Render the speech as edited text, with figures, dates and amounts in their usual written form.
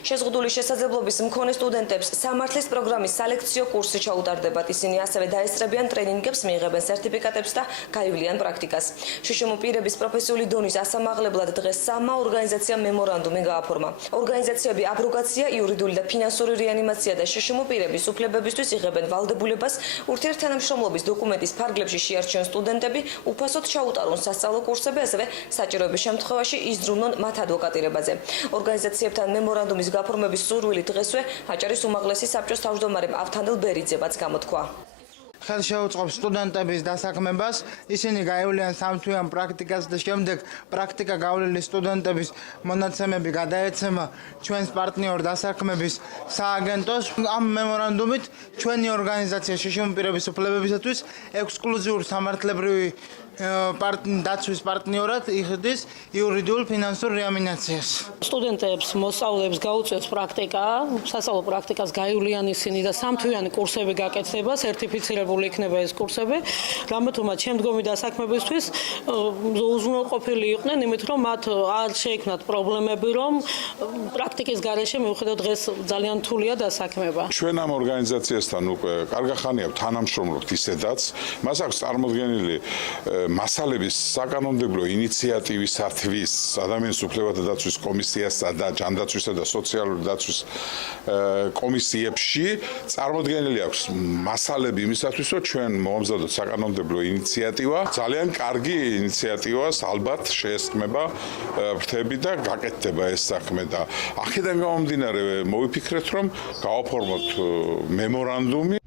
შეზღუდული შესაძლებლობის მქონე სტუდენტებს სამართლის პროგრამის სალექციო კურსი ჩაუტარდებათ. ისინი ასევე დაესწრებიან ტრენინგებს, მიიღებენ სერტიფიკატებს და გაივლიან პრაქტიკას. შშმ პირების პროფესიული დონის ასამაღლებლად დღეს სამმა ორგანიზაციამ მემორანდუმი გააფორმა. ორგანიზაციები აბროგაცია, იურიდიული და ფინანსური რეანიმაცია და შშმ პირების უფლებებისთვის იღებენ ვალდებულებას ურთიერთთანამშრომლობის დოკუმენტის ფარგლებში შეარჩიონ სტუდენტები, უფასოდ ჩაუტარონ სასწავლო კურსები, ასევე საჭიროების შემთხვევაში იზრუნონ მათ ადვოკატირებაზე. ორგანიზაციებთან მემორანდუმის გაფორმების სურვილი დღესვე აჭარის უმაღლესი საბჭოს თავმჯდომარემ ავთანდილ ბერიძებაც გამოთქვა. ხელ შეუწყობს სტუდენტების დასაქმებას, ისინი გაივლიან სამთვიან პრაქტიკას და შემდეგ პრაქტიკა გავლილი სტუდენტების მონაცემები გადაეცემა ჩვენს პარტნიორ დასაქმების სააგენტოს. ამ მემორანდუმით ჩვენი ორგანიზაცია შშმ პირების უფლებებისათვის ექსკლუზიურ სამართლებრივი დაცვის პარტნიორად იხდის იურიდიულ ფინანსურ რეანიმაციას. სტუდენტებს მოსწავლეებს გაუწევს პრაქტიკა, სასწავლო პრაქტიკას გაივლიან ისინი და სამთვიანი კურსები გაკეთდება, სერტიფიცირებული იქნება ეს კურსები, რამე თუ მათ შემდგომი დასაქმებისთვის უზრუნველყოფილი იყვნენ, იმით რომ მათ არ შეექმნათ პრობლემები, რომ პრაქტიკის გარეშე მივხვდეთ დღეს ძალიან რთულია დასაქმება. ჩვენ ამ ორგანიზაციასთან უკვე კარგი ხანია თანამშრომლობთ ისედაც, მას აქვს წარმოდგენილი მასალების საკანონმდებლო ინიციატივისათვის ადამიანის უფლებათა დაცვის კომისიასა და ჯანდაცვისა და სოციალური დაცვის კომისიებში წარმოდგენილი აქვს მასალები იმისათვის, რომ ჩვენ მოვამზადოთ საკანონმდებლო ინიციატივა. ძალიან კარგი ინიციატივას ალბათ შეესწმება ფრთები და გაკეთდება ეს საქმე და აქედან გამომდინარე მოვიფიქრეთ, რომ გავაფორმოთ მემორანდუმი.